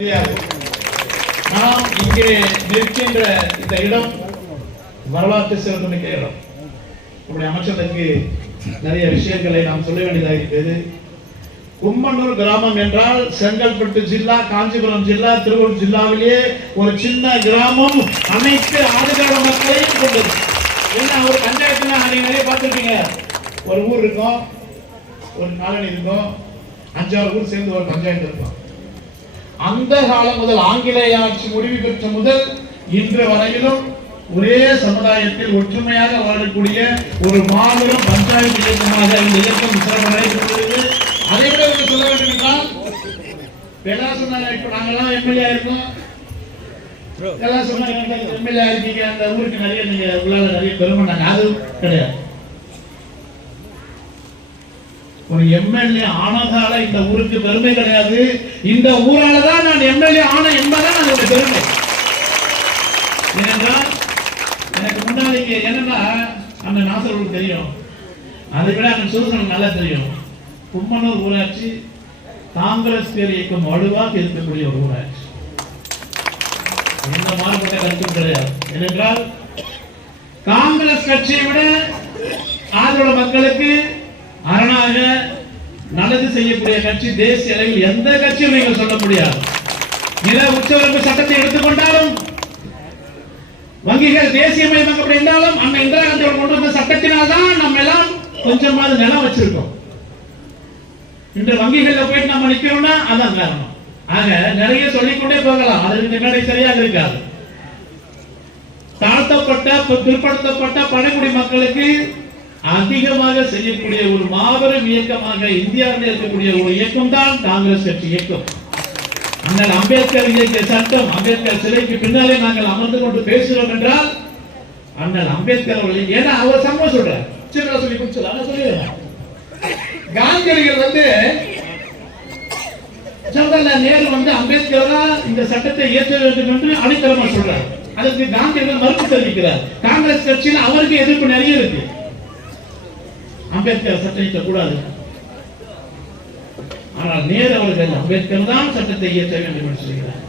நாம் இங்கே நிற்கின்ற இந்த இடம் வரலாற்று சிறப்புமிக்க இடம். நம்முடைய அமைச்சருக்கு நிறைய விஷயங்களை நாம் சொல்ல வேண்டியதாக இருக்கிறது. கும்மனூர் கிராமம் என்றால் செங்கல்பட்டு ஜில்லா, காஞ்சிபுரம் ஜில்லா, திருவள்ளூர் ஜில்லாவிலேயே ஒரு சின்ன கிராமம், அனைத்து ஆதிகால மக்களையும் கொண்டது. என்ன ஒரு பஞ்சாயத்துனா நீங்க நிறைய பார்த்துருப்பீங்க. ஒரு ஊர் இருக்கும், ஒரு காலனி இருக்கும், 5-6 ஊர் சேர்ந்து ஒரு பஞ்சாயத்து இருக்கும். அந்த காலம் முதல் ஆங்கிலேய ஆட்சி முடிவு பெற்ற முதல் இன்று வரையிலும் ஒரே சமுதாயத்தில் ஒற்றுமையாக வாழக்கூடிய ஒரு மாபெரும் பஞ்சாயத்து இயக்கமாக இந்த இயக்கம் நடைபெறுகிறது. அதை விட சொல்ல வேண்டும் என்றால் எல்லாம் சொன்னாங்க, இப்ப நாங்கெல்லாம் எம்எல்ஏ இருக்கோம், எல்லாம் சொன்னாங்க எம்எல்ஏ இருக்கீங்க, அந்த ஊருக்கு நிறைய நீங்க உள்ளால நிறைய பெருமை. நாங்க அது கிடையாது. ஒரு எம்எல்ஏ ஆனதால இந்த ஊருக்கு பெருமை கிடையாது. இந்த ஊரால தான் நான் எம்எல்ஏ ஆன என்பதான் அதோட பெருமை. ஏனென்றால் எனக்கு முன்னாடி என்னன்னா அந்த நாசர்களுக்கு தெரியும், அதை விட அந்த சுதந்திரம் நல்லா தெரியும். கும்மனூர் ஊராட்சி காங்கிரஸ் பேர் இயக்கம் வலுவாக இருக்கக்கூடிய ஒரு ஊராட்சி. எந்த மாறுபட்ட கருத்தும் கிடையாது. ஏனென்றால் காங்கிரஸ் கட்சியை விட ஆதரவு மக்களுக்கு அரணாக நல்லது செய்யக்கூடிய கட்சி தேசிய அளவில் எந்த கட்சியும் நீங்கள் சொல்ல முடியாது. நில உச்சவரம்பு சட்டத்தை எடுத்துக்கொண்டாலும், வங்கிகள் தேசியமயமாக்கப்பட என்றாலும், அண்ணன் இந்திரா காந்தி கொண்டு வந்த சட்டத்தினால் தான் நம்ம எல்லாம் கொஞ்சமாவது நிலம் வச்சிருக்கோம். இன்று வங்கிகளில் போயிட்டு நம்ம நிற்கிறோம்னா அதான் காரணம். ஆக நிறைய சொல்லிக்கொண்டே போகலாம், அதற்கு நிலை சரியாக இருக்காது. தாழ்த்தப்பட்ட பிற்படுத்தப்பட்ட பழங்குடி மக்களுக்கு அதிகமாக செய்யக்கூடிய ஒரு மாபெரும் இயக்கமாக இந்தியாவில் இருக்கக்கூடிய ஒரு இயக்கம் தான் காங்கிரஸ் கட்சி இயக்கம். அண்ணல் அம்பேத்கர் இயக்கிய சட்டம், அம்பேத்கர் சிலைக்கு பின்னாலே நாங்கள் அமர்ந்து கொண்டு பேசுகிறோம் என்றால் அண்ணல் அம்பேத்கர் அவர்கள், ஏன்னா அவர் சம்பவம் சொல்றார், சின்ன சொல்லி கொடுத்து சொல்லிடுறேன். காந்தியடிகள் ஜவஹர்லால் நேரு அம்பேத்கர் தான் இந்த சட்டத்தை இயற்ற வேண்டும் என்று அடித்தளமா சொல்றார். அதற்கு காந்தியடிகள் மறுப்பு தெரிவிக்கிறார். காங்கிரஸ் கட்சியில் அவருக்கு எதிர்ப்பு நிறைய இருக்கு. அம்பேத்கர் சட்டத்தை கூடாது, ஆனால் நேரு அவர்கள் அம்பேத்கர் தான் சட்டத்தை இயற்ற வேண்டும் என்று சொல்கிறார்.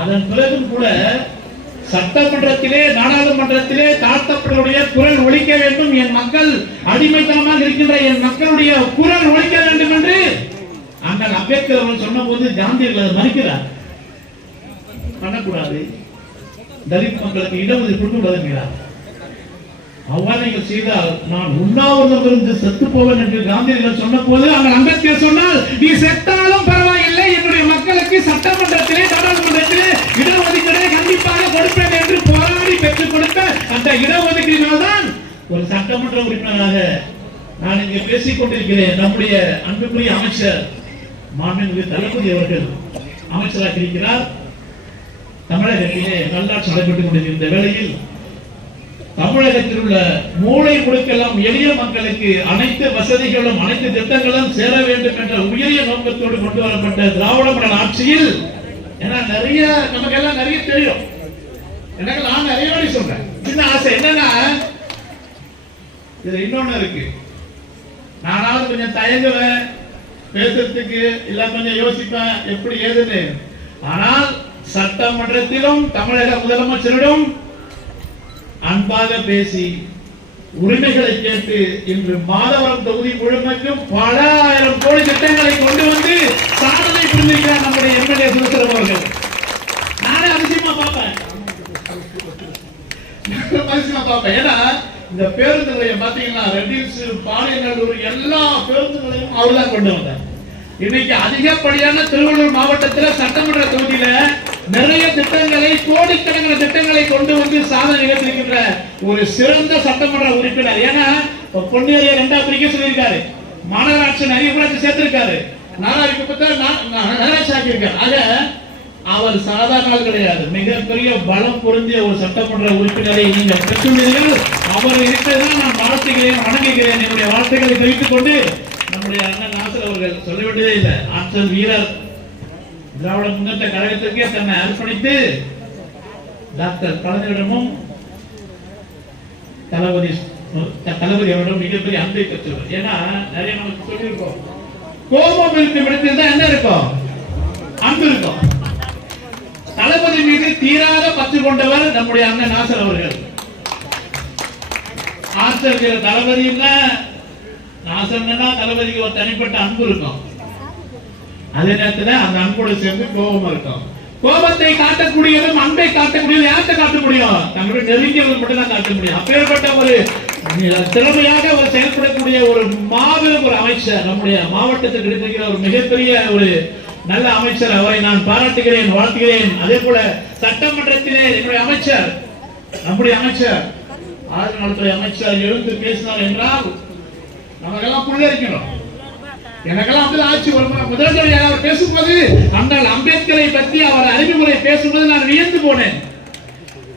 அதன் பிறகும் கூட சட்டமன்றத்திலே, நாடாளுமன்றத்திலே தாழ்த்தப்பட்டவருடைய குரல் ஒலிக்க வேண்டும், என் மக்கள் அடிமைத்தனமாக இருக்கின்ற என் மக்களுடைய குரல் ஒலிக்க வேண்டும் என்று அண்ணல் அம்பேத்கர் அவர்கள் சொன்ன போது காந்தியடிகள் மறுக்கிறார். பண்ணக்கூடாது, தலித் மக்களுக்கு இடஒதுக்கீடு கொடுக்கக்கூடாதுங்கிறார். அவ்வாறு நீங்கள் செய்தால் நான் உண்ணாவிரதம் இருந்து செத்து போவேன் என்று காந்தியடிகள் சொன்ன போது அண்ணல் அம்பேத்கர் சொன்னால், நீ செத்தாலும் பரவாயில்லை, என்னுடைய மக்களுக்கு சட்டமன்றத்திலே நாடாளுமன்றத்திலே இடஒதுக்கீடு கண்டிப்பாக கொடுப்பேன் என்று போராடி பெற்றுக் கொடுத்த அந்த இடஒதுக்கீடு தான் ஒரு சட்டமன்ற உறுப்பினராக நான் இங்கே பேசிக் கொண்டிருக்கிறேன். நம்முடைய அன்புக்குரிய அமைச்சர் மாண்புமிகு தளபதி அவர்கள் அமைச்சராக இருக்கிறார். தமிழகத்திலே நல்லாட்சி நடைபெற்றுக் கொண்டிருக்கின்ற வேளையில் தமிழகத்தில் உள்ள மூளை முடுக்கெல்லாம் எளிய மக்களுக்கு அனைத்து வசதிகளும் அனைத்து திட்டங்களும் சேர வேண்டும் என்ற உயரிய நோக்கத்தோடு கொண்டு வரப்பட்ட திராவிட மாடல் ஆட்சியில், ஏன்னா நிறைய நமக்கெல்லாம் நிறைய தெரியும், எனக்கு நான் நிறைய வாடி சொல்றேன். சின்ன ஆசை என்னன்னா, இது இன்னொன்னு இருக்கு, நானாவது கொஞ்சம் தயங்குவேன் பேசுறதுக்கு, இல்ல கொஞ்சம் யோசிப்பேன் எப்படி ஏதுன்னு. ஆனால் சட்டமன்றத்திலும் தமிழக முதலமைச்சரிடம் அன்பாக பேசி உரிமைகளை கேட்டு இன்று மாதவரம் தொகுதி முழுமைக்கும் பல ஆயிரம் கோடி திட்டங்களை கொண்டு வந்து சாதனை புரிந்திருக்கிறார் நம்முடைய எம்எல்ஏ சுந்தரம் அவர்கள். நானே அதிசயமா பார்ப்பேன். ஏன்னா இந்த பேருந்து நிலையம் பாத்தீங்கன்னா ரெட்டில்ஸ், பாளையநல்லூர் எல்லா பேருந்து நிலையம் அவர் தான் கொண்டு வந்தார். இன்னைக்கு அதிகப்படியான திருவள்ளூர் மாவட்டத்தில் சட்டமன்ற தொகுதியில நிறைய திட்டங்களை, கோடிக்கணக்கான திட்டங்களை கொண்டு வந்து சாதனை நிகழ்த்திருக்கின்ற ஒரு சிறந்த சட்டமன்ற உறுப்பினர். ஏன்னா பொன்னேரியை 2ஆவது பிரிக்க சொல்லியிருக்காரு, மாநகராட்சி நிறைய ஊராட்சி சேர்த்திருக்காரு, நகராட்சி ஆக்கியிருக்காரு. ஆக அவர் சாதாரண ஆள் கிடையாது, மிகப்பெரிய பலம் பொருந்திய ஒரு சட்டமன்ற உறுப்பினரை நீங்கள் பெற்றுள்ளீர்கள். அவர் இருக்கிறதான் நான் வாழ்த்துகிறேன், வணங்குகிறேன். என்னுடைய வாழ்த்துக்களை தெரிவித்துக் கொண்டு நம்முடைய அண்ணன் நாசர் அவர்கள் சொல்ல வேண்டியதே இல்லை, ஆற்றல் வீரர், திராவிட முன்னேற்ற கழகத்திற்கே தன்னை அர்ப்பணித்து டாக்டர் கலைஞரிடமும் தளபதி அவரிடம் மிகப்பெரிய அன்பை பெற்றவர். ஏன்னா நிறைய நமக்கு சொல்லியிருக்கோம், கோபம் இருக்கும் இடத்தில் தான் என்ன இருக்கும், அன்பு இருக்கும். தளபதி மீது தீராத பற்று கொண்டவர் நம்முடைய அண்ணன் நாசர் அவர்கள். ஆச்சரிய தளபதினா நாசர்னா தளபதிக்கு ஒரு தனிப்பட்ட அன்பு இருக்கும். அதே நேரத்தில் அந்த அன்போடு சேர்ந்து கோபமா இருக்கும். கோபத்தை காட்டக்கூடியதும் அன்பை காட்டக்கூடியதும் யார்கிட்ட காட்ட முடியும்? தங்களுடைய நெருங்கியவர்கள் மட்டும் தான் காட்ட முடியும். அப்பேற்பட்ட ஒரு திறமையாக ஒரு செயல்படக்கூடிய ஒரு மாபெரும் ஒரு அமைச்சர் நம்முடைய மாவட்டத்தில் கிடைத்திருக்கிற ஒரு மிகப்பெரிய ஒரு நல்ல அமைச்சர். அவரை நான் பாராட்டுகிறேன், வாழ்த்துகிறேன். அதே போல சட்டமன்றத்திலே என்னுடைய அமைச்சர், நம்முடைய அமைச்சர், ஆயுத நலத்துறை அமைச்சர் எழுந்து பேசினார் என்றால் நமக்கெல்லாம் புல்லரிக்கணும். எனக்கெல்லாம் அப்படிதான் ஆட்சி வரும். முதலமைச்சர் அவர் பேசும்போது அண்ணல் அம்பேத்கரை பற்றி அவர் அறிமுறை பேசும்போது நான் வியந்து போனேன்.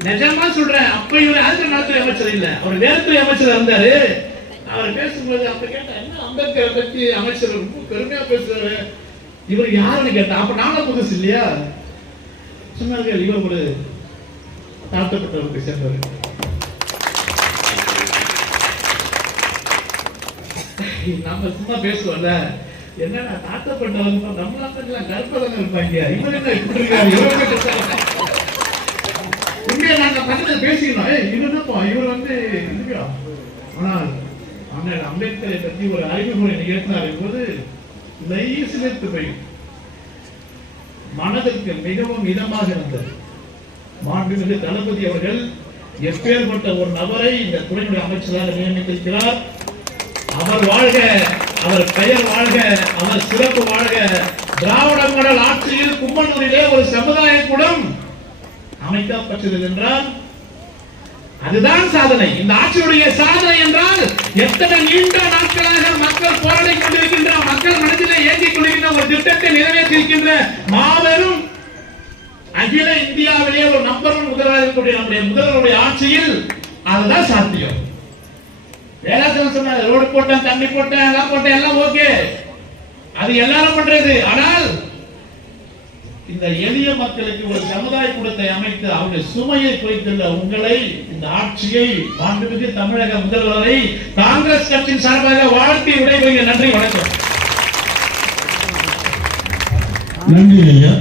நிஜமா சொல்றேன். அப்ப இவர் ஆயுத நலத்துறை அமைச்சர் இல்ல, அவர் வேறுத்துறை அமைச்சர் இருந்தாரு. அவர் பேசும்போது அப்ப கேட்டேன், என்ன அம்பேத்கரை பற்றி அமைச்சர் ரொம்ப பெருமையா பேசுறாரு, இவர் யாருன்னு கேட்டேன். அப்ப நானும் புதுசு இல்லையா சொன்னார்கள், இவர் ஒரு தாழ்த்தப்பட்டவருக்கு சேர்ந்தவர். நம்ம சும்மா பேசுவோம்ல, என்னன்னா தாழ்த்தப்பட்டவங்க நம்மளாம் கற்பதங்க இருப்பாங்க, இவர் என்ன இப்படி இருக்காரு, உண்மையை நாங்க பக்கத்தில் பேசிக்கணும். இவர் வந்து இல்லையா. ஆனால் அண்ணன் அம்பேத்கரை பற்றி ஒரு அறிமுறை நிகழ்த்தினார் என்பது லேசிலிருந்து போய் மனதிற்கு மிகவும் இதமாக இருந்தது. மாண்புமிகு தளபதி அவர்கள் எப்பேற்பட்ட ஒரு நபரை இந்த துறையுடைய அமைச்சராக நியமித்திருக்கிறார். அவர் வாழ்க, அவர் பெயர் வாழ்க, அவர் சிறப்பு வாழ்க. திராவிட மாடல் ஆட்சியில் கும்பனூரிலே ஒரு சமுதாய கூடம் அமைக்கப்பட்டது என்றால் அதுதான் சாதனை. இந்த ஆட்சியுடைய சாதனை என்றால் எத்தனை நீண்ட நாட்களாக மக்கள் போராடி கொண்டிருக்கின்ற, மக்கள் மனதிலே ஏற்றிக் கொண்டிருக்கின்ற ஒரு திட்டத்தை நிறைவேற்றிருக்கின்ற மாபெரும் அகில இந்தியாவிலே ஒரு நம்பர் 1 முதல்வராக இருக்கக்கூடிய நம்முடைய முதல்வருடைய ஆட்சியில் அதுதான் சாத்தியம். வேளாண் சொன்னாங்க, ரோடு போட்டேன், தண்ணி போட்டேன், எல்லாம் போட்டேன், எல்லாம் ஓகே, அது எல்லாரும் பண்றது. ஆனால் இந்த எளிய மக்களுக்கு ஒரு சமுதாய கூடத்தை அமைத்து அவருடைய சுமையை குறைத்துள்ள உங்களை, இந்த ஆட்சியை, மாண்புமிகு தமிழக முதல்வரை காங்கிரஸ் கட்சியின் சார்பாக வாழ்த்தி விடைபெறுகிறேன். நன்றி, வணக்கம். நன்றி ஐயா.